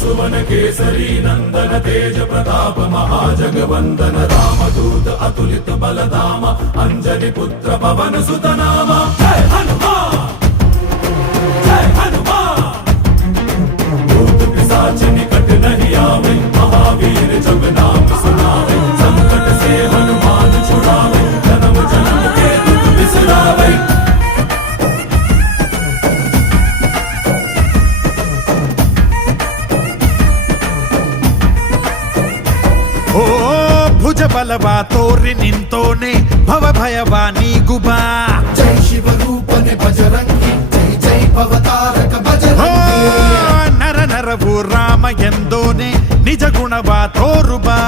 सुवन केसरी नंदन तेज प्रताप महाजगवंदन रामदूत अतुलित बलधाम अंजनी पुत्र पवन सुत नाम जय हनुमान जय हनुमान। भूत पिशाच निकट नहीं आवे महावीर जब नाम सुनावे संकट से हनुमान छुड़ावे जन्म जन्म के दुख बिसरावे। ಓ ಭುಜ ಬಲವಾ ತೋರಿ ನಿಂತೋನೆ ಭವ ಭಯವಾ ನೀಗುಬಾ ಜೈ ಶಿವ ರೂಪನೆ ಬಜರಂಗಿ ಜೈ ಜೈ ಭವತಾರಕ ಬಜರಂಗಿ ನರ ನರವು ರಾಮ ಎಂದೋನೆ ನಿಜ ಗುಣವಾ ತೋರುಬಾ